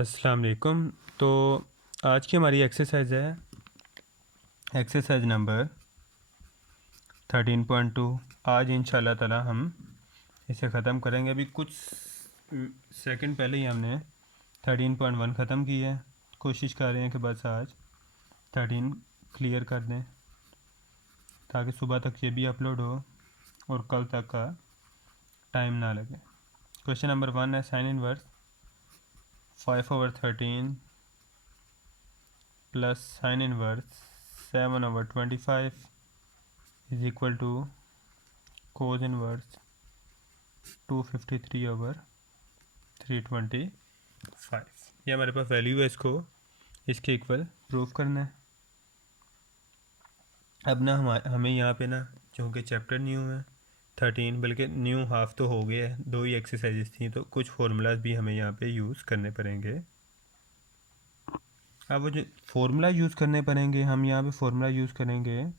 अस्सलाम वालेकुम। तो आज की हमारी एक्सरसाइज है एक्सरसाइज नंबर 13.2। आज इंशाल्लाह ताला हम इसे ख़त्म करेंगे। अभी कुछ सेकंड पहले ही हमने 13.1 ख़त्म की है। कोशिश कर रहे हैं कि बस आज 13 क्लियर कर दें ताकि सुबह तक ये भी अपलोड हो और कल तक का टाइम ना लगे। क्वेश्चन नंबर 1 है sine inverse 5/13 plus sine inverse 7/25 is equal to cos inverse 253/325। ये हमारे पास वैल्यू है, इसको इसके इक्वल प्रूफ करना है। अब ना हमें यहाँ पे ना चूँकि चैप्टर न्यू है 13, बल्कि न्यू हाफ तो हो गया है, 2 ही एक्सरसाइजेस थी, तो कुछ फार्मूलाज भी हमें यहाँ पे यूज़ करने पड़ेंगे। अब वो जो फार्मूला यूज़ करने पड़ेंगे, हम यहाँ पे फार्मूला यूज़ करेंगे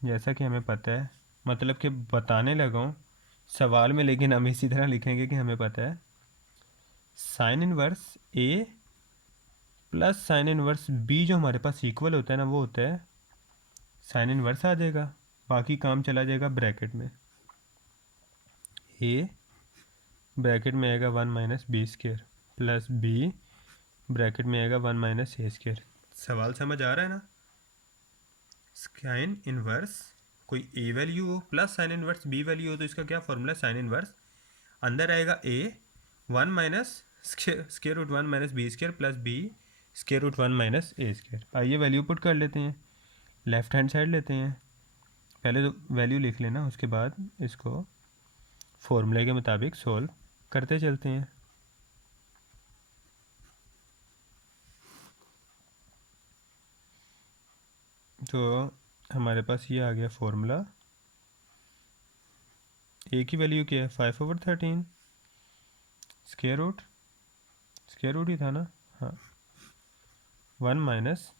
जैसा कि हमें पता है, मतलब कि बताने लगा हूँ सवाल में, लेकिन हम इसी तरह लिखेंगे कि हमें पता है sine inverse A plus sine inverse B जो हमारे पास इक्वल होता है ना, वो होता है साइन इनवर्स आ जाएगा, बाकी काम चला जाएगा ब्रैकेट में। ए ब्रैकेट में आएगा 1 - b² प्लस बी ब्रैकेट में आएगा 1 - a²। सवाल समझ आ रहा है ना? साइन इनवर्स कोई ए वैल्यू हो plus sine inverse B value हो, तो इसका क्या फॉर्मूला? साइन इनवर्स अंदर आएगा ए 1 - √1 - b² प्लस बी √1 - a²। आइए वैल्यू पुट कर लेते हैं, लेफ़्ट हैंड साइड लेते हैं। पहले तो वैल्यू लिख लेना, उसके बाद इसको फॉर्मूले के मुताबिक सोल्व करते चलते हैं। तो हमारे पास ये आ गया फॉर्मूला। ए की वैल्यू क्या है? 5/13 स्क्वायर रूट ही था ना? हाँ, 1 -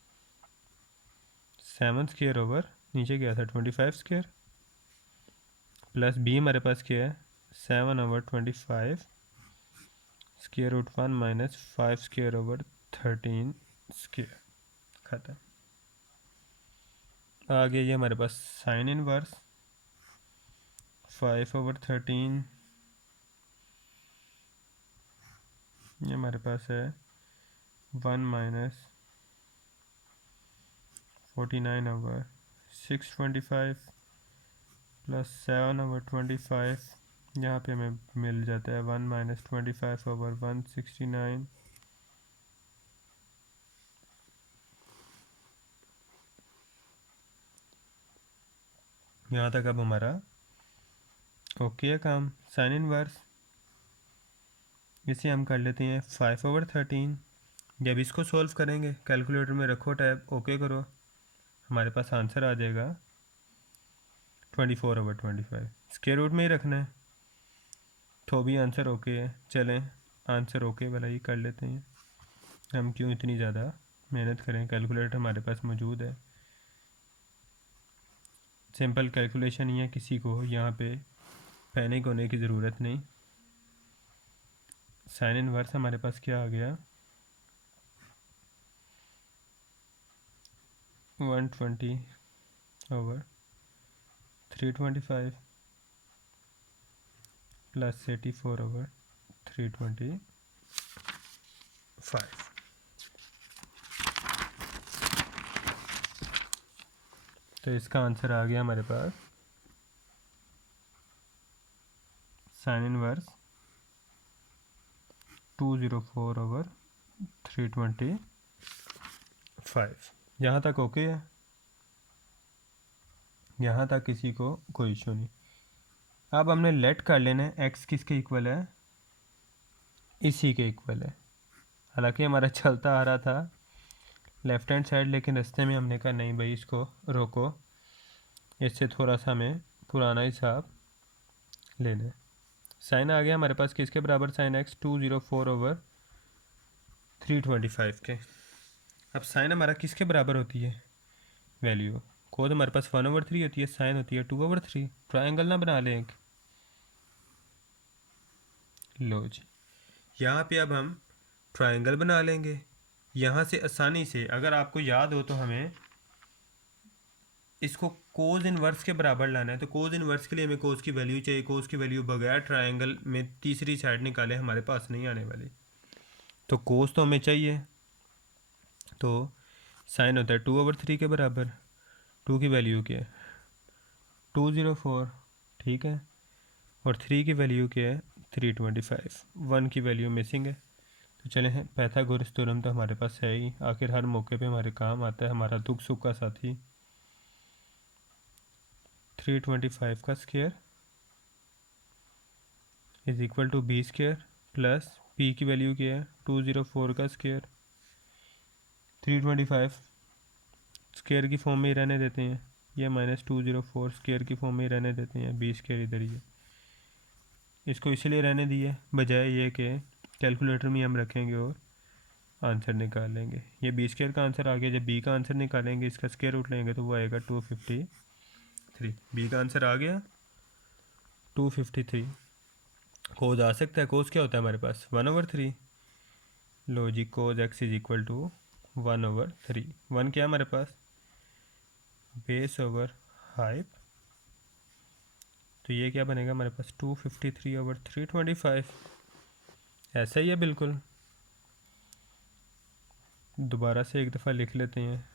7² नीचे क्या था? 25² प्लस बी हमारे पास क्या है? 7/25 √1 - 5²/13²। खत्म। आगे ये हमारे पास साइन इनवर्स 5/13, ये हमारे पास है 1 - 49/625 प्लस 7/25। यहाँ पे हमें मिल जाता है 1 - 25/169। यहाँ तक अब हमारा ओके है काम। साइन इनवर्स इसे हम कर लेते हैं 5/13। जब इसको सॉल्व करेंगे कैलकुलेटर में रखो टैब, ओके करो, हमारे पास आंसर आ जाएगा 24/25। स्क्वायर रूट में ही रखना है तो भी आंसर ओके है। चलें आंसर ओके वाला ही कर लेते हैं, हम क्यों इतनी ज़्यादा मेहनत करें, कैलकुलेटर हमारे पास मौजूद है। सिंपल कैलकुलेशन ही है, किसी को यहाँ पे पैनिक होने की ज़रूरत नहीं। साइन इनवर्स हमारे पास क्या आ गया? 120/325 प्लस 84/325। तो इसका आंसर आ गया हमारे पास साइन इनवर्स 204/325। यहाँ तक ओके है, यहाँ तक किसी को कोई इशू नहीं। अब हमने लेट कर लेना है एक्स किसके इक्वल है? इसी के इक्वल है। हालांकि हमारा चलता आ रहा था लेफ़्ट हैंड साइड, लेकिन रास्ते में हमने कहा नहीं भाई, इसको रोको, इससे थोड़ा सा हमें पुराना हिसाब लेना है। साइन आ गया हमारे पास किसके बराबर? साइन एक्स 204/325 के। अब साइन हमारा किसके बराबर होती है वैल्यू? कोड हमारे पास 1/3 होती है, साइन होती है 2/3। ट्रायंगल ना बना लें एक। लो जी, यहाँ पे अब हम ट्रायंगल बना लेंगे। यहाँ से आसानी से अगर आपको याद हो तो हमें इसको कोज इनवर्स के बराबर लाना है, तो कोज इनवर्स के लिए हमें कोज की वैल्यू चाहिए। कोज की वैल्यू बगैर ट्रायंगल में तीसरी साइड निकाले हमारे पास नहीं आने वाली, तो कोज तो हमें चाहिए। तो साइन होता है 2/3 के बराबर। 2 की वैल्यू क्या है 204, ठीक है, और 3 की वैल्यू क्या है 325। 1 की वैल्यू मिसिंग है। तो चले हैं, पाइथागोरस थ्योरम तो हमारे पास है ही, आखिर हर मौके पे हमारे काम आता है, हमारा दुख सुख का साथी। 325 का square is equal to B square plus P की वैल्यू क्या है 204 का स्क्वायर। 325 स्क्वायर की फॉर्म में ही रहने देते हैं, ये -204 स्क्वायर की फॉर्म में ही रहने देते हैं, बी स्क्वायर इधर ही है। इसको इसलिए रहने दिए बजाय ये कि कैलकुलेटर में हम रखेंगे और आंसर निकाल लेंगे। ये बी स्क्वायर का आंसर आ गया, जब बी का आंसर निकालेंगे इसका स्क्वायर रूट लेंगे तो वो आएगा 253। बी का आंसर आ गया 253। कोज आ सकता है, कोज क्या होता है हमारे पास 1/3। लो जी, cos x is equal to 1/3। 1 क्या है हमारे पास बेस ओवर हाइप, तो ये क्या बनेगा हमारे पास 253/325। ऐसा ही है बिल्कुल। दोबारा से एक दफ़ा लिख लेते हैं।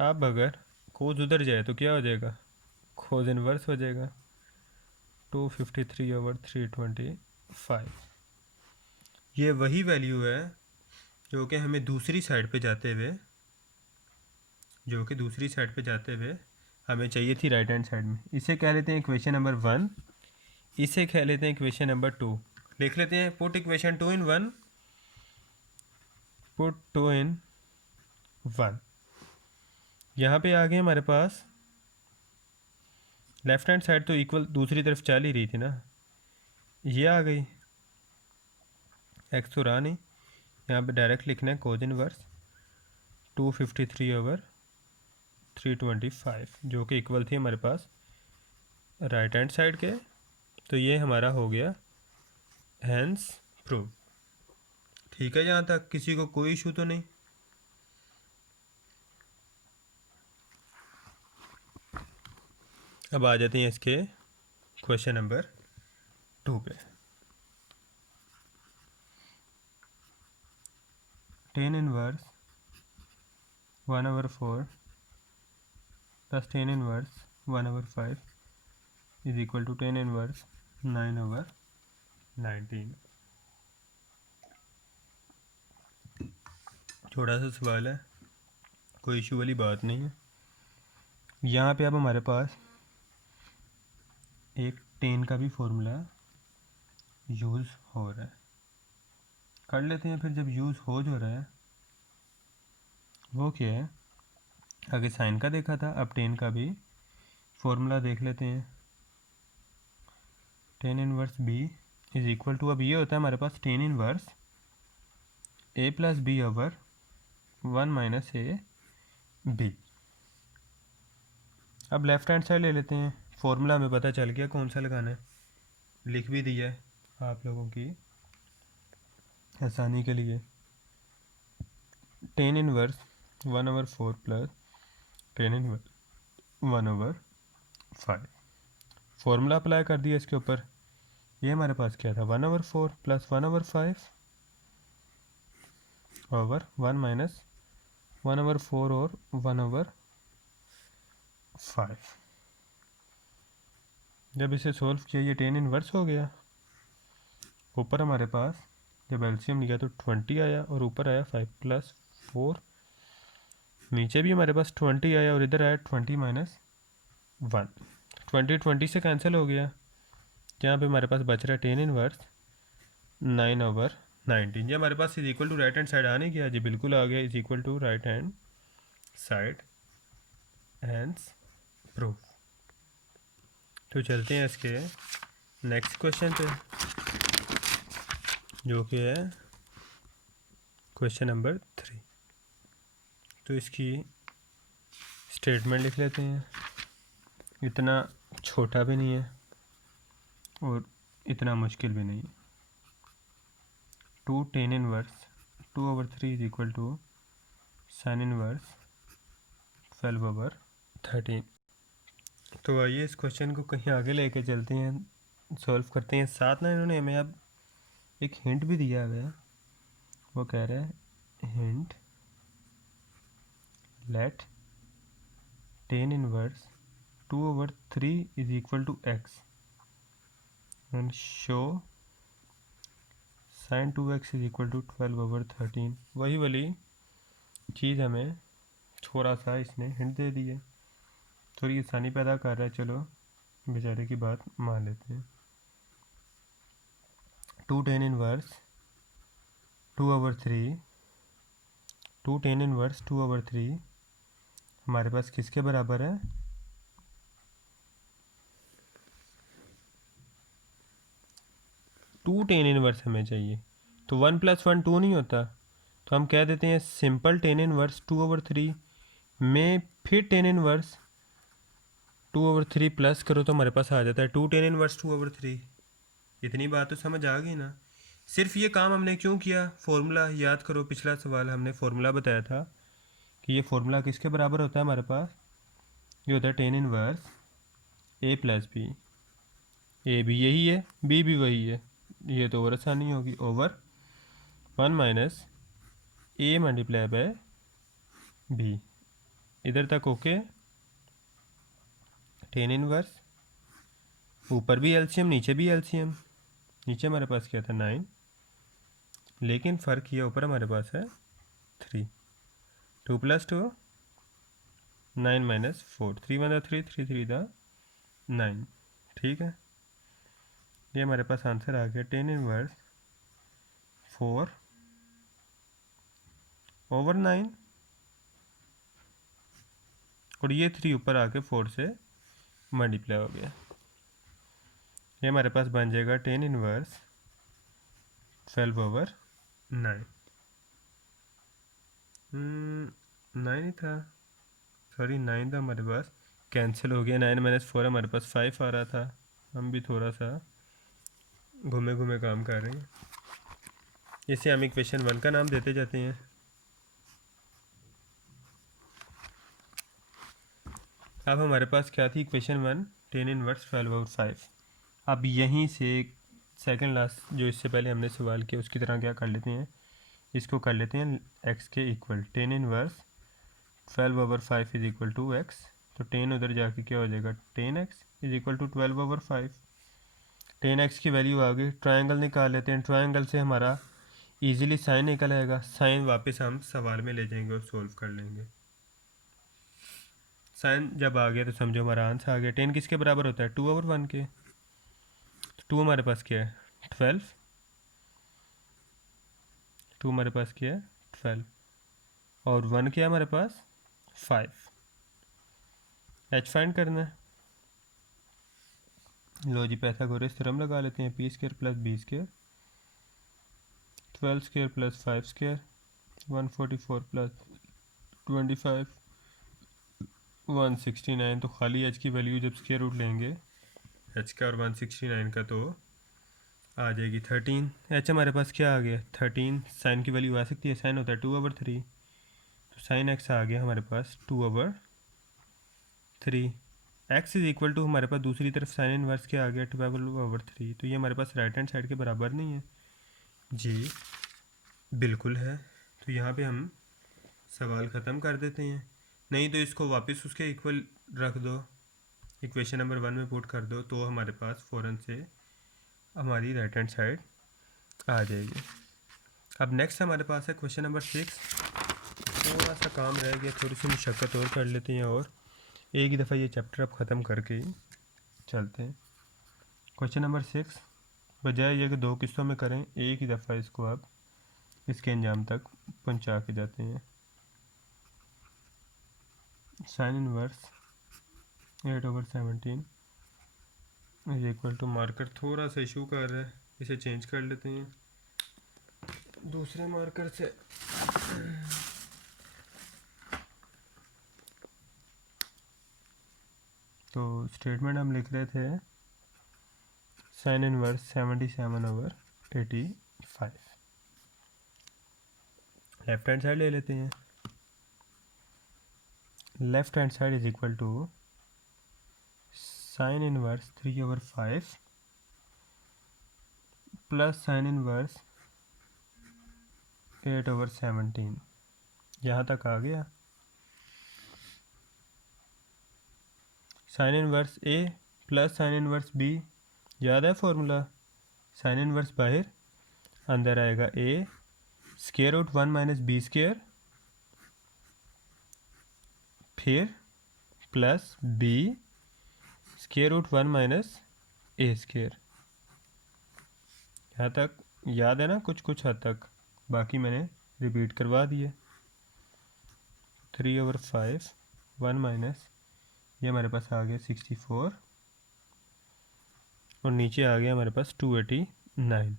अब अगर कोज उधर जाए तो क्या हो जाएगा, कोज इनवर्स हो जाएगा 253/325। ये वही वैल्यू है जो कि हमें दूसरी साइड पे जाते हुए हमें चाहिए थी राइट हैंड साइड में। इसे कह लेते हैं इक्वेशन नंबर 1, इसे कह लेते हैं इक्वेशन नंबर 2। लिख लेते हैं, पुट इक्वेशन 2 इन 1, पुट 2 इन 1। यहाँ पे आ गए हमारे पास लेफ्ट हैंड साइड तो इक्वल दूसरी तरफ चल ही रही थी ना, ये आ गई। एक्स तो रहा नहीं, यहाँ पे डायरेक्ट लिखना है कोज इनवर्स 253/325 जो कि इक्वल थी हमारे पास राइट हैंड साइड के। तो ये हमारा हो गया हैंस प्रूव। ठीक है, यहाँ तक किसी को कोई इशू तो नहीं। अब आ जाते हैं इसके क्वेश्चन नंबर 2 पे। tan inverse 1/4 plus tan inverse 1/5 is equal to tan inverse 9/19। छोटा सा सवाल है, कोई इशू वाली बात नहीं है। यहाँ पे अब हमारे पास एक tan का भी फॉर्मूला यूज़ हो रहा है, कर लेते हैं। फिर जब यूज़ हो जो रहा है वो क्या है, आगे साइन का देखा था, अब tan का भी फॉर्मूला देख लेते हैं। tan inverse b is equal to, अब ये होता है हमारे पास tan inverse a plus B over 1 minus A B. अब लेफ्ट हैंड साइड ले लेते हैं, फॉर्मूला हमें पता चल गया कौन सा लगाना है, लिख भी दिया है आप लोगों की आसानी के लिए। tan inverse 1/4 plus tan inverse 1/5, formula apply कर दिया इसके ऊपर। ये हमारे पास क्या था 1/4 प्लस 1/5 ओवर 1 माइनस 1/4 और 1/5। जब इसे सॉल्व किया ये tan इनवर्स हो गया। ऊपर हमारे पास जब एलसीएम लिया तो 20 आया और ऊपर आया 5 प्लस 4, नीचे भी हमारे पास 20 आया और इधर आया 20 माइनस 1। 20 से कैंसिल हो गया, यहाँ पे हमारे पास बच रहा है tan इनवर्स 9/19। ये हमारे पास is equal to right hand side आने गया जी, बिल्कुल आ गया, is equal to right hand side, hence proof. तो चलते हैं इसके नेक्स्ट क्वेश्चन पे, जो कि है क्वेश्चन नंबर 3। तो इसकी स्टेटमेंट लिख लेते हैं, इतना छोटा भी नहीं है और इतना मुश्किल भी नहीं है। Two tan inverse 2/3 is equal to sine inverse 12/13। तो आइए इस क्वेश्चन को कहीं आगे लेके चलते हैं, सॉल्व करते हैं। साथ ना इन्होंने हमें अब एक हिंट भी दिया हुआ है। वो कह रहा है hint let tan inverse 2/3 is equal to X and show sine 2x is equal to 12/13। वही वाली चीज़ हमें थोड़ा सा इसने हिंट दे दी है, थोड़ी आसानी पैदा कर रहा है। चलो बेचारे की बात मान लेते हैं। टू टेन इनवर्स 2/3 हमारे पास किसके बराबर है? टू टेन इनवर्स हमें चाहिए, तो 1 + 1 2 नहीं होता, तो हम कह देते हैं सिंपल टेन इनवर्स 2/3 में फिर टेन इनवर्स 2/3 प्लस करो तो हमारे पास आ जाता है 2 टेन इनवर्स 2/3। इतनी बात तो समझ आ गई ना। सिर्फ ये काम हमने क्यों किया? फॉर्मूला याद करो, पिछला सवाल हमने फॉर्मूला बताया था कि ये फॉर्मूला किसके बराबर होता है हमारे पास? ये होता है टेन इनवर्स a + b। ए भी यही है, बी भी वही है, ये तो और आसानी होगी, over 1 - a multiply by b। इधर तक ओके। टेन इनवर्स ऊपर भी एलसीएम नीचे भी एलसीएम। नीचे हमारे पास क्या था 9, लेकिन फ़र्क ये ऊपर हमारे पास है 3। 2 + 2 9 - 4 3 × 3 3 3 9। ठीक है, ये हमारे पास आंसर आ गया टेन इनवर्स 4/9 और ये 3 ऊपर आके 4 से मल्टीप्लाई हो गया। ये हमारे पास बन जाएगा टेन इनवर्स 12/9। 9 ही था, सॉरी 9 था हमारे पास, कैंसिल हो गया। 9 - 4 हमारे पास 5 आ रहा था। हम भी थोड़ा सा घूमे घूमे काम कर रहे हैं। इसे हम इक्वेशन 1 का नाम देते जाते हैं। अब हमारे पास क्या थी इक्वेशन 1? Ten inverse 12/5। अब यहीं से सेकंड लास्ट जो इससे पहले हमने सवाल किया उसकी तरह क्या कर लेते हैं, इसको कर लेते हैं x के इक्वल। Tan inverse 12/5 is equal to x, तो टेन उधर जाके क्या हो जाएगा, tan X is equal to 12/5। Tan X की वैल्यू आ गई। ट्रायंगल निकाल लेते हैं, ट्रायंगल से हमारा इजीली साइन निकल आएगा। साइन वापस हम सवाल में ले जाएंगे और सोल्व कर लेंगे। साइन जब आ गया तो समझो हमारा आंसर आ गया। टेन किसके बराबर होता है? 2/1 के। तो 2 हमारे पास क्या है? 12। 2 हमारे पास क्या है? 12। और 1 क्या है हमारे पास? 5। एच फाइंड करना है। लो जी, पाइथागोरस थ्योरम लगा लेते हैं। p² + b², 12² + 5², 144 + 25, 169। तो खाली h की वैल्यू जब स्क्वायर रूट लेंगे h का और 169 का, तो आ जाएगी 13। h हमारे पास क्या आ गया? 13। साइन की वैल्यू आ सकती है, साइन होता है 2/3, तो साइन x आ गया हमारे पास 2/3। x इज इक्वल टू हमारे पास दूसरी तरफ साइन इनवर्स क्या आ गया? 12/3। तो ये हमारे पास राइट हैंड साइड के बराबर नहीं है जी, बिल्कुल है। तो यहाँ पे हम सवाल ख़त्म कर देते हैं। नहीं तो इसको वापस उसके इक्वल रख दो, इक्वेशन नंबर 1 में पुट कर दो, तो हमारे पास फ़ौरन से हमारी राइट हैंड साइड आ जाएगी। अब नेक्स्ट हमारे पास है क्वेश्चन नंबर 6। थोड़ा सा काम रह गया, थोड़ी सी मशक्क़त और कर लेते हैं और एक ही दफ़ा ये चैप्टर अब ख़त्म करके ही चलते हैं। क्वेश्चन नंबर 6, बजाय ये कि 2 किस्तों में करें, एक ही दफ़ा इसको आप इसके अंजाम तक पहुंचा के जाते हैं। Sine inverse 8/17 is equal to, marker थोड़ा सा इशू कर रहा है, इसे चेंज कर लेते हैं दूसरे मार्कर से। तो स्टेटमेंट हम लिख रहे थे sine inverse 77/85। Left hand side ले लेते हैं। Left hand side is equal to sine inverse 3/5 plus sine inverse 8/17। यहाँ तक आ गया। Sine inverse A plus sine inverse B, याद है फॉर्मूला? साइन इनवर्स बाहर, अंदर आएगा A square root 1 minus B square, फिर plus B square root 1 minus A square. यहाँ तक याद है ना? कुछ कुछ हद तक, बाकी मैंने रिपीट करवा दिए। 3/5 1 माइनस, ये हमारे पास आ गया 64, और नीचे आ गया हमारे पास 289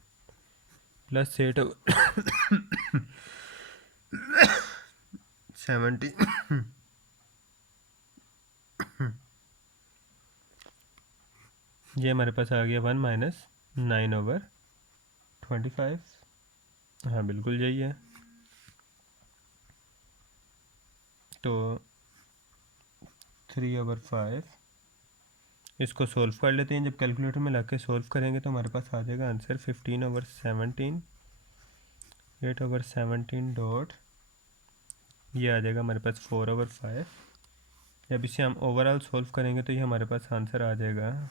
प्लस 8/70। ये हमारे पास आ गया 1 माइनस 9/25। हाँ बिल्कुल यही है। तो 3/5 इसको सॉल्व कर लेते हैं। जब कैलकुलेटर में ला के सॉल्व करेंगे तो हमारे पास आ जाएगा आंसर 15/17। 8/17 डॉट, ये आ जाएगा हमारे पास 4/5। जब इसे हम ओवरऑल सॉल्व करेंगे तो ये हमारे पास आंसर आ जाएगा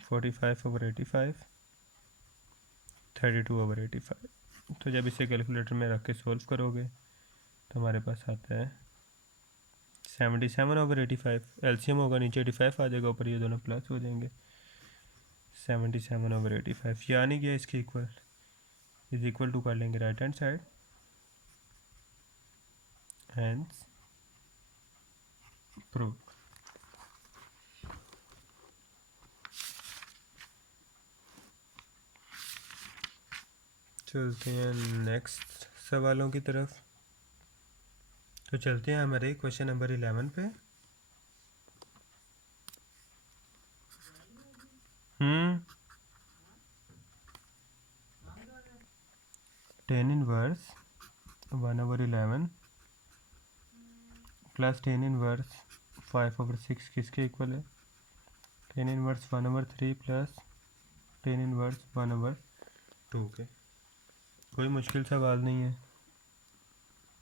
45/85, 32/85। तो जब इसे कैलकुलेटर में रख के सॉल्व करोगे तो हमारे पास आता है 77/85। एलसीएम होगा, नीचे 85 आ जाएगा, ऊपर ये दोनों प्लस हो जाएंगे। 77/85 यानी कि इसके इक्वल, इज इक्वल टू कर लेंगे right hand side, hence prove. चलते हैं नेक्स्ट सवालों की तरफ। तो चलते हैं हमारे क्वेश्चन नंबर 11 पे। Ten inverse 1/11 plus tan inverse 5/6 किसके इक्वल है? Tan inverse 1/3 plus tan inverse 1/2 के। कोई मुश्किल सवाल नहीं है,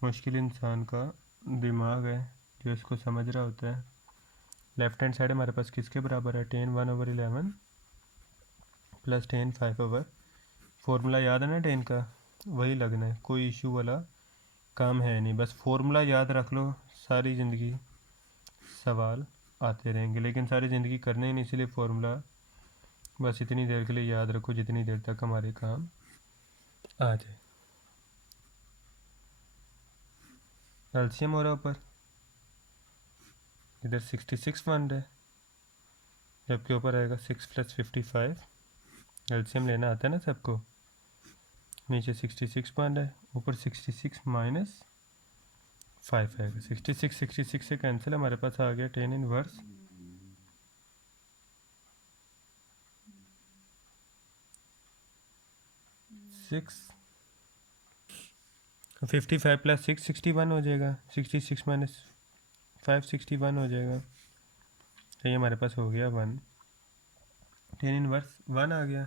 मुश्किल इंसान का दिमाग है जो इसको समझ रहा होता है। लेफ्ट हैंड साइड हमारे पास किसके बराबर है? टेन 1/11 प्लस टेन 5/, फॉर्मूला याद है ना टेन का? वही लगना है, कोई इशू वाला काम है नहीं, बस फॉर्मूला याद रख लो, सारी ज़िंदगी सवाल आते रहेंगे। लेकिन सारी ज़िंदगी करने ही नहीं, इसलिए फॉर्मूला बस इतनी देर के लिए याद रखो जितनी देर तक हमारे काम आ जाए। एलसीएम हो रहा ऊपर, इधर 66 बन रहा है, जबकि ऊपर आएगा 6 + 55। एलसीएम लेना आता है ना सबको। नीचे 66 बन रहा है, ऊपर 66 माइनस 5 आएगा। 66 से कैंसिल, हमारे पास आ गया टेन इनवर्स 55 + 6 61 हो जाएगा। 66 माइनस 5 61 हो जाएगा। तो ये हमारे पास हो गया 1। टेन इनवर्स 1 आ गया।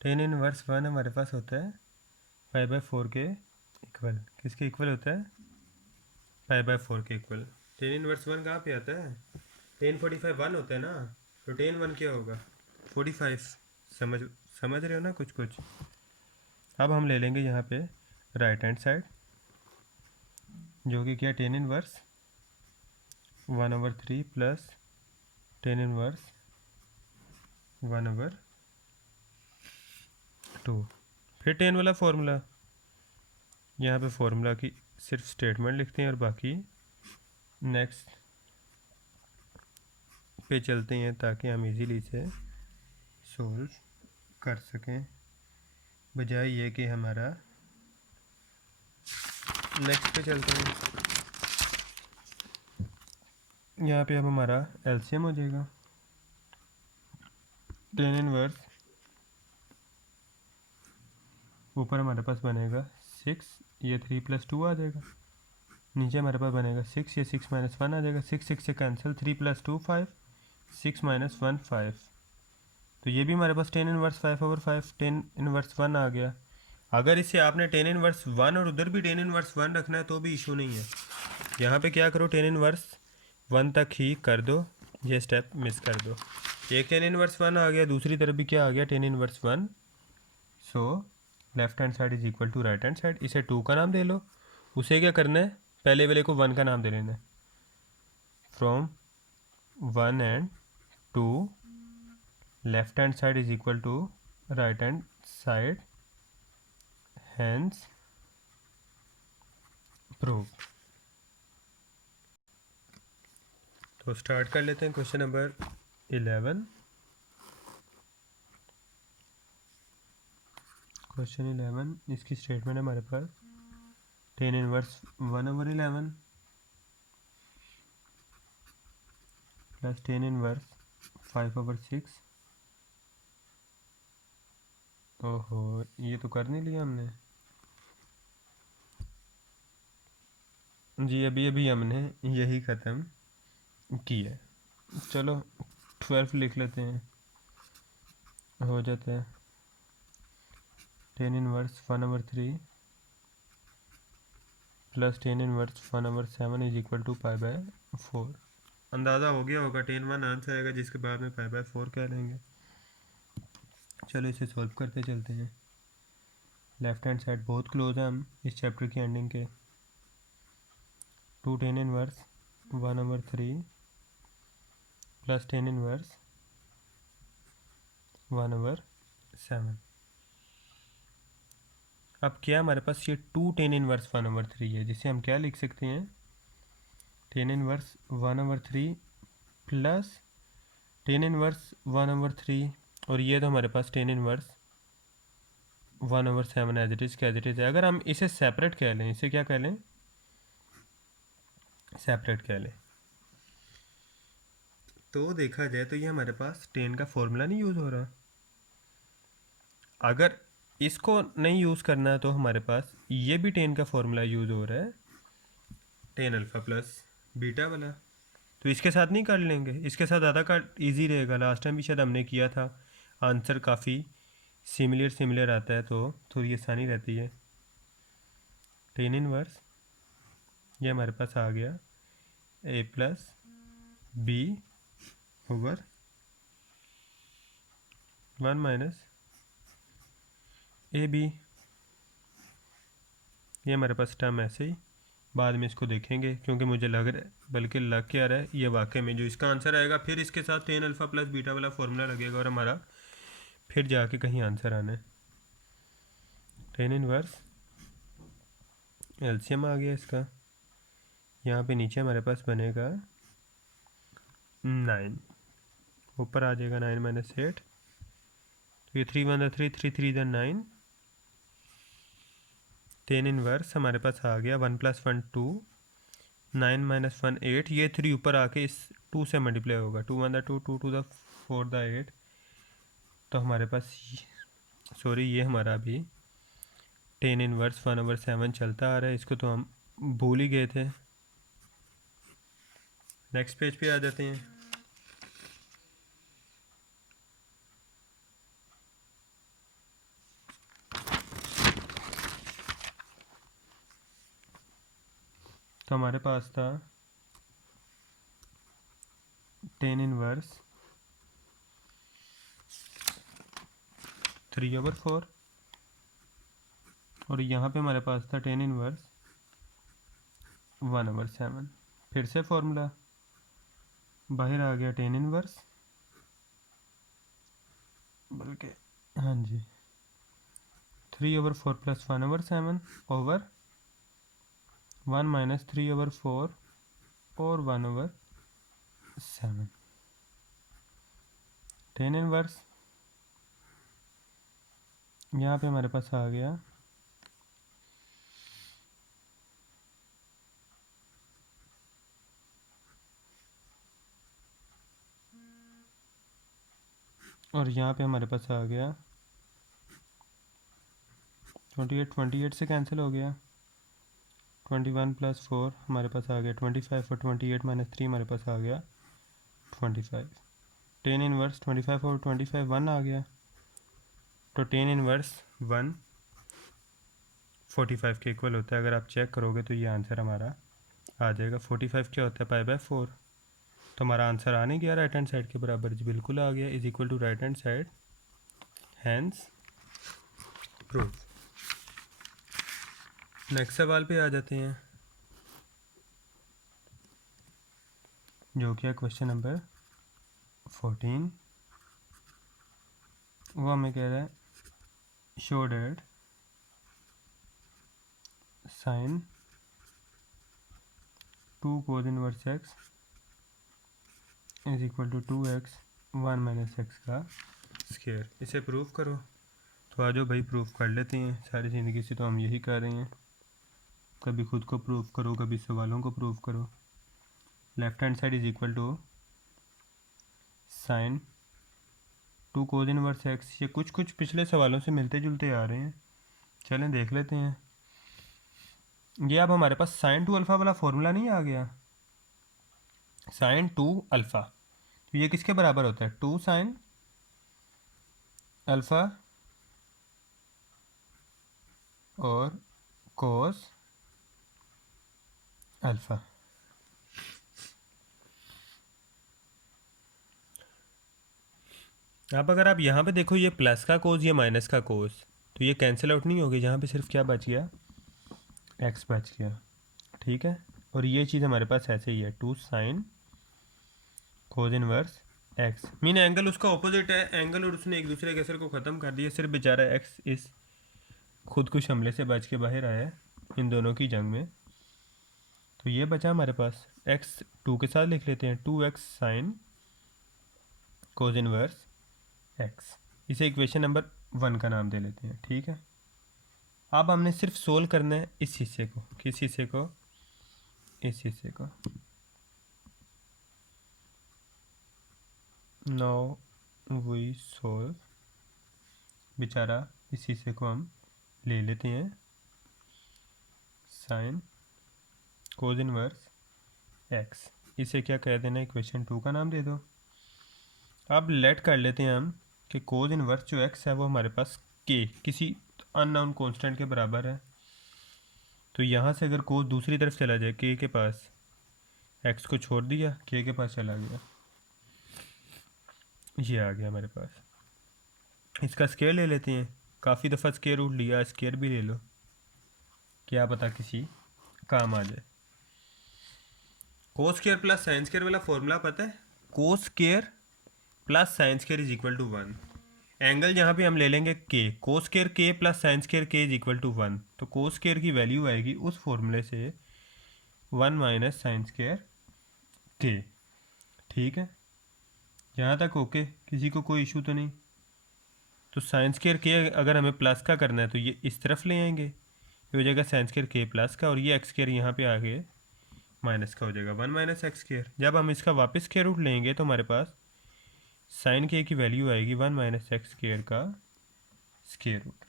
टेन इनवर्स 1 हमारे पास होता है 5/4 के इक्वल। किसके इक्वल होता है? 5/4 के इक्वल। टेन इनवर्स 1 कहाँ पे आता है? टेन 45 1 होता है ना, तो टेन 1 क्या होगा? 45। समझ रहे हो ना कुछ कुछ? अब हम ले लेंगे यहाँ पे राइट हैंड साइड, जो कि क्या? Ten inverse 1/3 plus tan inverse 1/2। फिर टेन वाला फॉर्मूला, यहाँ पे फॉर्मूला की सिर्फ स्टेटमेंट लिखते हैं और बाकी नेक्स्ट पे चलते हैं ताकि हम इजीली इसे सोल्व कर सकें, बजाय ये कि हमारा नेक्स्ट पे चलते हैं। यहाँ पे अब हमारा एलसीएम हो जाएगा। टेन इनवर्स ऊपर हमारे पास बनेगा 6, ये 3 + 2 आ जाएगा। नीचे हमारे पास बनेगा 6, ये 6 - 1 आ जाएगा। 6 6 से कैंसिल, 3 + 2 5, 6 - 1 5। तो ये भी हमारे पास टेन इनवर्स 5/5 टेन इनवर्स 1 आ गया। अगर इसे आपने टेन इनवर्स 1 और उधर भी टेन इनवर्स 1 रखना है तो भी इशू नहीं है। यहाँ पे क्या करो, टेन इनवर्स 1 तक ही कर दो, ये स्टेप मिस कर दो। एक टेन इनवर्स 1 आ गया, दूसरी तरफ भी क्या आ गया, tan inverse 1। So left hand side is equal to right hand side. इसे 2 का नाम दे लो। उसे क्या करना है, पहले वाले को 1 का नाम दे लेना है। From 1 and 2 left hand side is equal to right hand side, hence prove. तो स्टार्ट कर लेते हैं क्वेश्चन नंबर 11। क्वेश्चन 11, इसकी स्टेटमेंट है हमारे पास tan inverse 1/11 plus tan inverse 5/6। ओहो, ये तो कर नहीं लिया हमने जी, अभी अभी हमने यही ख़त्म किया है। चलो 12 लिख लेते हैं, हो जाता है। Tan inverse 1/3 plus tan inverse 1/7 is equal to π/4। अंदाज़ा हो गया होगा, 10 आंसर आएगा जिसके बाद में π/4 कह लेंगे। चलो इसे सॉल्व करते चलते हैं। लेफ्ट हैंड साइड बहुत क्लोज है हम इस चैप्टर की एंडिंग के। 2 ten inverse 1/3 plus tan inverse 1/7। अब क्या हमारे पास ये 2 टेन इनवर्स 1/3 है, जिसे हम क्या लिख सकते हैं, tan inverse 1/3 plus tan inverse 1/3, और ये तो हमारे पास tan inverse 1/7 as it is as it is है। अगर हम इसे सेपरेट कह लें, इसे क्या कह लें, सेपरेट कह लें, तो देखा जाए तो ये हमारे पास टेन का फॉर्मूला नहीं यूज़ हो रहा। अगर इसको नहीं यूज़ करना है तो हमारे पास ये भी टेन का फॉर्मूला यूज़ हो रहा है, टेन अल्फ़ा प्लस बीटा वाला। तो इसके साथ नहीं कर लेंगे, इसके साथ ज़्यादा का ईजी रहेगा। लास्ट टाइम भी शायद हमने किया था, आंसर काफ़ी सिमिलर आता है तो थोड़ी आसानी रहती है। टेन इनवर्स ये हमारे पास आ गया a plus B over 1 minus A B. ये हमारे पास टर्म ऐसे ही, बाद में इसको देखेंगे क्योंकि मुझे लग रहा है, बल्कि लग क्या रहा है, ये वाकई में जो इसका आंसर आएगा फिर इसके साथ टेन अल्फ़ा प्लस बीटा वाला फॉर्मूला लगेगा और हमारा फिर जाके कहीं आंसर आना है। टेन इनवर्स एलसीएम आ गया इसका, यहाँ पे नीचे हमारे पास बनेगा 9, ऊपर आ जाएगा 9 - 8, तो ये 3 1 3 3 3 9। टेन इनवर्स हमारे पास आ गया 1 + 1 2, 9 - 1 8, ये 3 ऊपर आके इस 2 से मल्टीप्लाई होगा, 2 1 2 2 2 4 8। तो हमारे पास सॉरी ये हमारा अभी टेन इनवर्स 1/7 चलता आ रहा है, इसको तो हम भूल ही गए थे। नेक्स्ट पेज पे आ जाते हैं। तो हमारे पास था टेन इनवर्स 3/4 और यहाँ पे हमारे पास था टेन इनवर्स 1/7। फिर से फॉर्मूला बाहर आ गया, टेन इनवर्स, बल्कि हाँ जी 3/4 प्लस 1/7 ओवर 1 माइनस 3/4 और 1/7। टेन इनवर्स यहाँ पे हमारे पास आ गया और यहाँ पे हमारे पास आ गया 28 से कैंसिल हो गया। 21 + 4 हमारे पास आ गया 25 और 28 - 3 हमारे पास आ गया 25। टेन इनवर्स 25 और 25 1 आ गया, तो टेन इनवर्स 1 45 के इक्वल होता है। अगर आप चेक करोगे तो ये आंसर हमारा आ जाएगा। 45 क्या होता है, π/4। तो हमारा आंसर आ नहीं गया राइट हैंड साइड के बराबर जी, बिल्कुल आ गया। Is equal to right hand side, hence proof. Next सवाल पे आ जाते हैं, जो कि है क्वेश्चन नंबर 14। वो हमें कह रहा है show that sine 2 cos inverse x is equal to 2x 1 - x का स्क्वायर। इसे प्रूव करो। तो आ जाओ भाई, प्रूफ कर लेते हैं। सारी ज़िंदगी से तो हम यही कर रहे हैं, कभी खुद को प्रूव करो, कभी सवालों को प्रूव करो। Left hand side is equal to sine 2 cos inverse x। ये कुछ कुछ पिछले सवालों से मिलते जुलते आ रहे हैं, चलें देख लेते हैं। ये अब हमारे पास sin 2 अल्फ़ा वाला फॉर्मूला नहीं आ गया, sin 2 अल्फ़ा। तो ये किसके बराबर होता है, 2 sin अल्फ़ा और cos अल्फ़ा। अब अगर आप यहाँ पे देखो, ये प्लस का कोस, ये माइनस का कोस, तो ये कैंसिल आउट नहीं होगी। यहाँ पे सिर्फ क्या बच गया, x बच गया, ठीक है। और ये चीज़ हमारे पास ऐसे ही है, 2 sin कोस इनवर्स x। मीन एंगल उसका ऑपोजिट है, एंगल और उसने एक दूसरे के असर को ख़त्म कर दिया। सिर्फ बेचारा x इस खुद कुछ हमले से बच के बाहर आया इन दोनों की जंग में। तो ये बचा हमारे पास, x 2 के साथ लिख लेते हैं, 2x sin कोस इनवर्स x। इसे इक्वेशन नंबर 1 का नाम दे लेते हैं, ठीक है। अब हमने सिर्फ सोल्व करना है इस हिस्से को। किस हिस्से को, इस हिस्से को। Now we solve. बेचारा इस हिस्से को हम ले लेते हैं, साइन कोस इनवर्स x। इसे क्या कह देना, इक्वेशन 2 का नाम दे दो। अब लेट कर लेते हैं हम कि कोस इनवर्स जो x है वो हमारे पास k किसी अननोन कांस्टेंट के बराबर है। तो यहाँ से अगर कोस दूसरी तरफ चला जाए, k के पास, x को छोड़ दिया, k के पास चला गया, ये आ गया हमारे पास। इसका स्क्वायर ले लेते हैं, काफ़ी दफ़ा स्क्वायर रूट लिया, स्क्वायर भी ले लो, क्या पता किसी काम आ जाए। Cos square plus sine square वाला फॉर्मूला पता है, cos square plus sine square is equal to 1। Angle यहाँ पे हम ले लेंगे k, cos square k plus sine square k is equal to 1। तो कोस स्क्वायर की वैल्यू आएगी उस फॉर्मूले से 1 - साइन स्क्वायर k, ठीक है। यहाँ तक ओके, किसी को कोई इशू तो नहीं। तो साइन स्क्वायर k अगर हमें प्लस का करना है तो ये इस तरफ ले आएंगे, ये हो जाएगा साइन स्क्वायर k प्लस का, और ये एक्स स्क्वायर यहाँ पे आगे माइनस का हो जाएगा 1 - एक्स स्क्वायर। जब हम इसका वापस स्क्वायर रूट लेंगे तो हमारे पास साइन k की वैल्यू आएगी 1 - एक्स स्क्वायर का स्क्वायर रूट।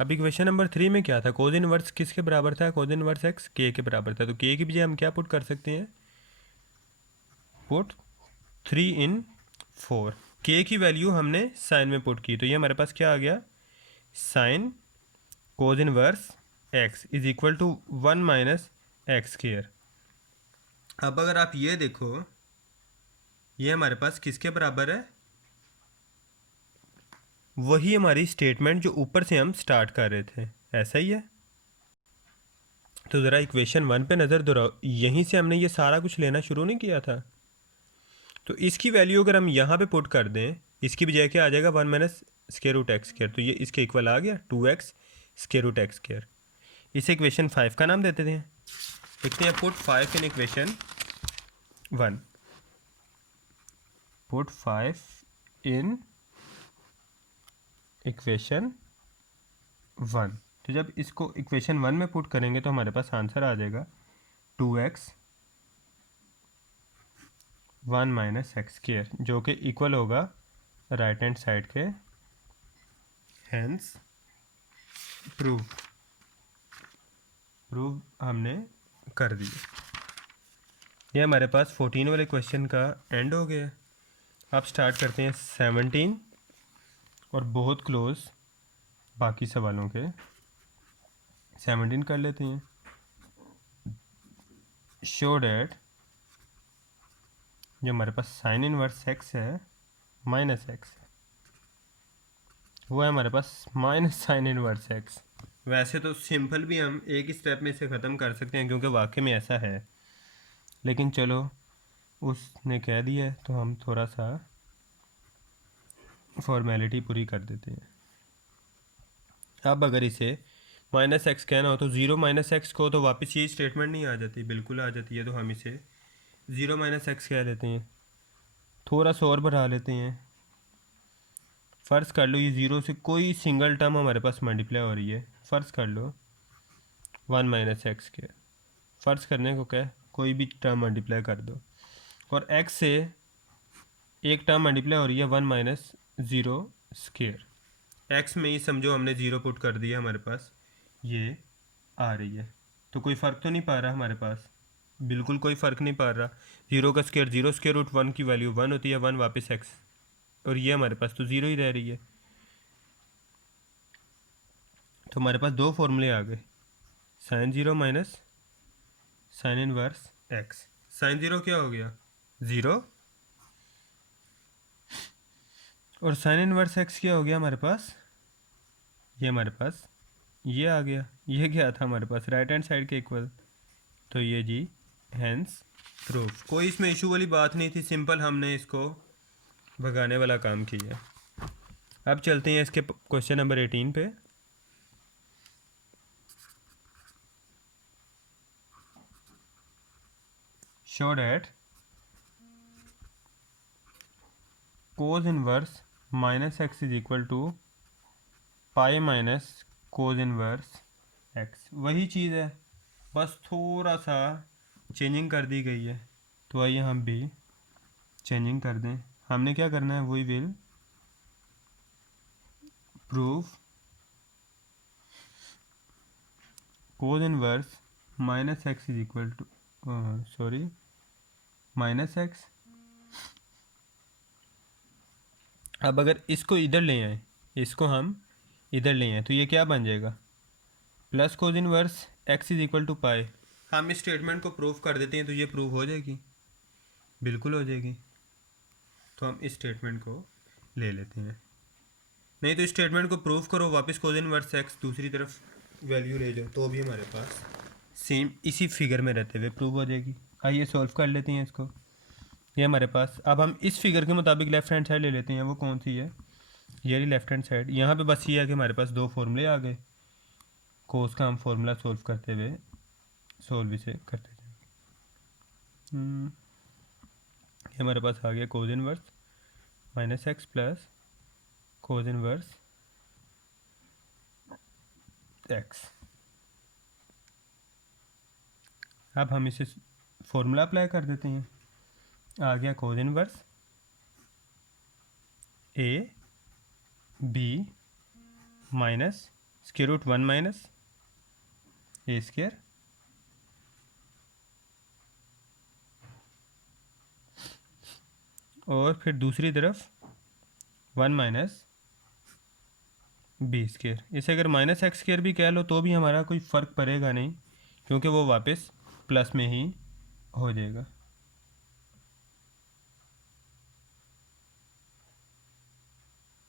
अब इक्वेशन नंबर 3 में क्या था, कोस इनवर्स किसके बराबर था, कोस इनवर्स x k के बराबर था। तो k की बजाय हम क्या पुट कर सकते हैं, पुट 3 in 4। k की वैल्यू हमने साइन में पुट की, तो ये हमारे पास क्या आ गया, sine cos inverse x is equal to 1 - X square. अब अगर आप ये देखो, ये हमारे पास किसके बराबर है, वही हमारी स्टेटमेंट जो ऊपर से हम स्टार्ट कर रहे थे, ऐसा ही है। तो ज़रा इक्वेशन 1 पे नज़र दोहराओ, यहीं से हमने ये सारा कुछ लेना शुरू नहीं किया था। तो इसकी वैल्यू अगर हम यहाँ पे पुट कर दें, इसकी बजाय क्या आ जाएगा, 1 - स्क्वायर रूट एक्स स्क्वायर। तो ये इसके इक्वल आ गया 2x square root X square. इसे इक्वेशन 5 का नाम देते थे। लिखते हैं put 5 in equation 1, put 5 in equation 1। तो जब इसको इक्वेशन 1 में पुट करेंगे तो हमारे पास आंसर आ जाएगा 2x one minus X square, जो कि इक्वल होगा राइट हैंड साइड के। हेंस प्रूव हमने कर दिया। ये हमारे पास 14 वाले क्वेश्चन का एंड हो गया। अब स्टार्ट करते हैं 17 और बहुत क्लोज बाकी सवालों के। 17 कर लेते हैं। शो डैट जो हमारे पास साइन इनवर्स एक्स है माइनस एक्स है, वो है हमारे पास माइनस साइन इनवर्स एक्स। वैसे तो सिंपल भी हम एक ही स्टेप में इसे ख़त्म कर सकते हैं क्योंकि वाकई में ऐसा है, लेकिन चलो उसने कह दिया है तो हम थोड़ा सा फॉर्मेलिटी पूरी कर देते हैं। अब अगर इसे माइनस एक्स कहना हो तो ज़ीरो माइनस एक्स को तो वापस ये स्टेटमेंट नहीं आ जाती, बिल्कुल आ जाती है, तो हम इसे ज़ीरो माइनस एक्स कह लेते हैं। थोड़ा सा और बढ़ा लेते हैं। फ़र्ज़ कर लो ये ज़ीरो से कोई सिंगल टर्म हमारे पास मल्टीप्लाई हो रही है। फ़र्ज़ कर लो वन माइनस एक्स के, फ़र्ज़ करने को क्या, कोई भी टर्म मल्टीप्लाई कर दो, और एक्स से एक टर्म मल्टीप्लाई हो रही है one minus zero square. X में ही समझो हमने ज़ीरो पुट कर दिया, हमारे पास ये आ रही है, तो कोई फ़र्क तो नहीं पा रहा हमारे पास, बिल्कुल कोई फ़र्क नहीं पा रहा। ज़ीरो का square zero, square root one की वैल्यू वन होती है, वन वापस एक्स, और ये हमारे पास तो ज़ीरो ही रह रही है। तो हमारे पास दो फॉर्मूले आ गए, sine zero minus sine inverse x. Sine zero क्या हो गया, ज़ीरो, और साइन इनवर्स एक्स क्या हो गया हमारे पास, ये हमारे पास ये आ गया। ये क्या था हमारे पास, राइट हैंड साइड के इक्वल, तो ये जी हैंस प्रूफ। कोई इसमें इशू वाली बात नहीं थी, सिंपल हमने इसको भगाने वाला काम किया। अब चलते हैं इसके क्वेश्चन नंबर 18 पे। Show that cos inverse minus X is equal to pi minus cos inverse X. वही चीज़ है, बस थोड़ा सा चेंजिंग कर दी गई है, तो आइए हम भी चेंजिंग कर दें। हमने क्या करना है, we will prove cos inverse minus X is equal to sorry minus X. अब अगर इसको इधर ले आए, इसको हम इधर ले आए, तो ये क्या बन जाएगा, plus cos inverse x is equal to pi. हम इस स्टेटमेंट को प्रूव कर देते हैं तो ये प्रूव हो जाएगी, बिल्कुल हो जाएगी। तो हम इस स्टेटमेंट को ले लेते हैं। नहीं तो इस स्टेटमेंट को प्रूव करो, वापस कोज इनवर्स एक्स दूसरी तरफ वैल्यू ले जाओ, तो भी हमारे पास सेम इसी फिगर में रहते हुए प्रूव हो जाएगी। आइए सॉल्व कर लेते हैं इसको। ये हमारे पास, अब हम इस फिगर के मुताबिक लेफ्ट हैंड साइड ले लेते हैं। वो कौन सी है, ये रही लेफ्ट हैंड साइड। यहाँ पे बस ये है कि हमारे पास दो फॉर्मूले आ गए, कोस का हम फॉर्मूला सॉल्व करते हुए सॉल्व इसे करते जाएंगे। ये हमारे पास आ गया cos inverse minus x plus cos inverse x. अब हम इसे फॉर्मूला अप्लाई कर देते हैं। आ गया cos inverse A B minus square root one minus A square और फिर दूसरी तरफ वन माइनस बी स्क्वायर। इसे अगर माइनस एक्स स्क्वायर भी कह लो तो भी हमारा कोई फ़र्क पड़ेगा नहीं, क्योंकि वो वापस प्लस में ही हो जाएगा।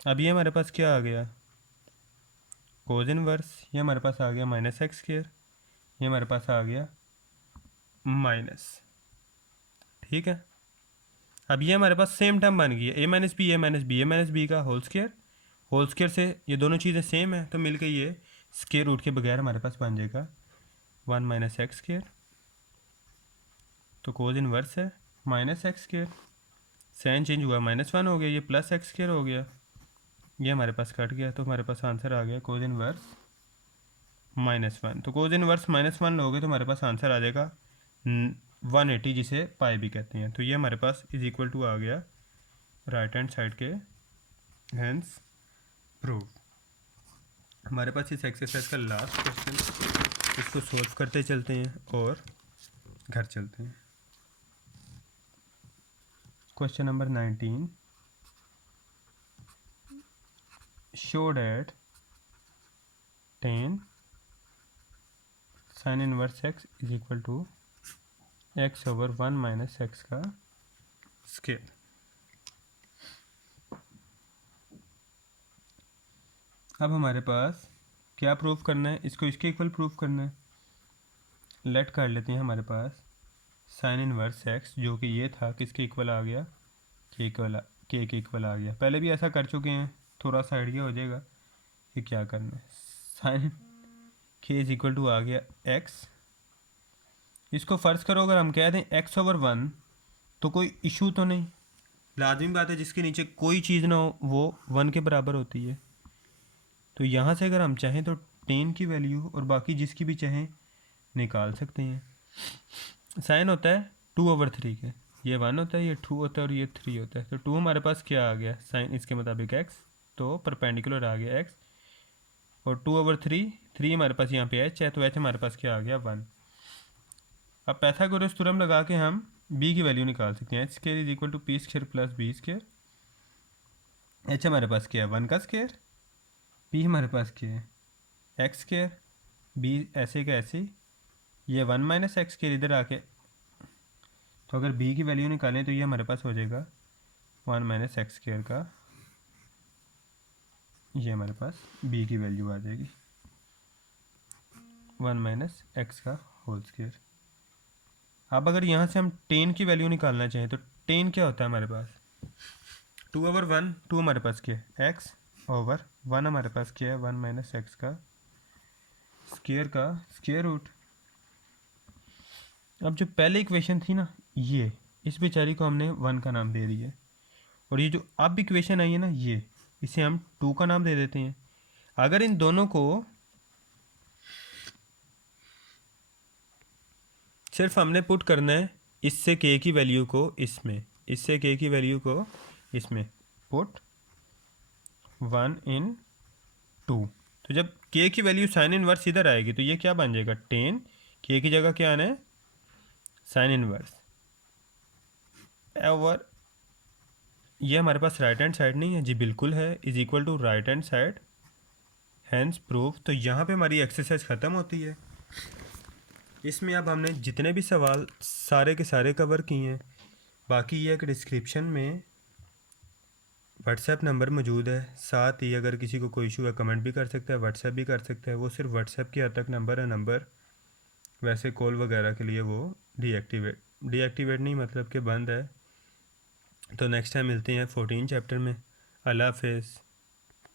अब ये हमारे पास क्या आ गया, कोज इनवर्स, ये हमारे पास आ गया माइनस एक्स स्क्वायर, ये हमारे पास आ गया माइनस, ठीक है। अब ये हमारे पास सेम टर्म बन गई है, ए माइनस बी, ए माइनस बी, ए माइनस बी का होल स्क्वायर से ये दोनों चीज़ें सेम है, तो मिलकर ये स्क्वायर रूट के बगैर हमारे पास बन जाएगा वन माइनस एक्स स्क्वायर। तो कोज इनवर्स है minus X square, sine change हुआ माइनस वन हो गया, ये प्लस एक्स स्क्वायर हो गया, ये हमारे पास कट गया, तो हमारे पास आंसर आ गया कोज इनवर्स माइनस वन। तो कोज इनवर्स माइनस वन लोगे तो हमारे पास आंसर आ जाएगा 180 जिसे पाई भी कहते हैं। तो ये हमारे पास इज इक्वल टू आ गया राइट हैंड साइड के, हेंस प्रूव। हमारे पास इस एक्सरसाइज का लास्ट क्वेश्चन, इसको सोल्व करते चलते हैं और घर चलते हैं। Question number 19, show that tan sin inverse x is equal to x over 1 minus X का स्केयर। अब हमारे पास क्या प्रूफ करना है, इसको इसके इक्वल प्रूफ करना है। लेट कर लेते हैं हमारे पास साइन इनवर्स एक्स, जो कि ये था, किसके इक्वल आ गया, के के इक्वल आ गया। पहले भी ऐसा कर चुके हैं, थोड़ा सा आइडिया हो जाएगा कि क्या करना है। साइन के इज इक्वल टू आ गया एक्स। इसको फ़र्ज़ करो अगर हम कह दें एक्स ओवर 1, तो कोई इशू तो नहीं, लाजमी बात है जिसके नीचे कोई चीज़ ना हो वो 1 के बराबर होती है। तो यहाँ से अगर हम चाहें तो टेन की वैल्यू और बाकी जिसकी भी चाहें निकाल सकते हैं। साइन होता है 2 ओवर 3 के, ये 1 होता है, ये 2 होता है और ये 3 होता है। तो 2 हमारे पास क्या आ गया, साइन इसके मुताबिक x, तो परपेंडिकुलर आ गया x, और 2 ओवर 3 हमारे पास यहाँ पे h है, तो h हमारे पास क्या आ गया 1। अब पाइथागोरस थ्योरम लगा के हम b की वैल्यू निकाल सकते हैं। h square is equal to P square plus B square. h हमारे पास क्या है 1 का स्क्वायर, p हमारे पास क्या है x स्क्वायर, b ऐसे का ऐसे, ये 1 माइनस एक्स स्क्वायर इधर आके, तो अगर b की वैल्यू निकालें तो ये हमारे पास हो जाएगा 1 माइनस एक्स स्क्वायर का, ये हमारे पास b की वैल्यू आ जाएगी 1 माइनस एक्स का होल स्क्वायर। अब अगर यहाँ से हम टेन की वैल्यू निकालना चाहें तो टेन क्या होता है हमारे पास, 2 ओवर 1, 2 हमारे पास क्या है एक्स ओवर 1, हमारे पास क्या है 1 माइनस एक्स का स्क्वायर का स्क्वायर रूट। अब जो पहले इक्वेशन थी ना, ये इस बेचारी को हमने 1 का नाम दे दिया, और ये जो अब इक्वेशन आई है ना, ये इसे हम 2 का नाम दे देते हैं। अगर इन दोनों को सिर्फ हमने पुट करना है, इससे के की वैल्यू को इसमें, इससे के की वैल्यू को इसमें पुट 1 इन 2, तो जब के की वैल्यू साइन इनवर्स इधर आएगी तो ये क्या बन जाएगा, टेन, के की जगह क्या आना है साइन इनवर्स ओवर, ये हमारे पास राइट हैंड साइड नहीं है जी, बिल्कुल है, is equal to right hand side, hence proof. तो यहाँ पे हमारी एक्सरसाइज ख़त्म होती है। इसमें अब हमने जितने भी सवाल सारे के सारे कवर किए हैं। बाकी ये कि डिस्क्रिप्शन में व्हाट्सएप नंबर मौजूद है, साथ ही अगर किसी को कोई इशू है कमेंट भी कर सकता है, व्हाट्सएप भी कर सकता है। वो सिर्फ व्हाट्सएप की हद तक नंबर है, नंबर वैसे कॉल वगैरह के लिए वो डीएक्टिवेट नहीं, मतलब कि बंद है। तो नेक्स्ट टाइम मिलते हैं 14 चैप्टर में। अल्लाह हाफिज़।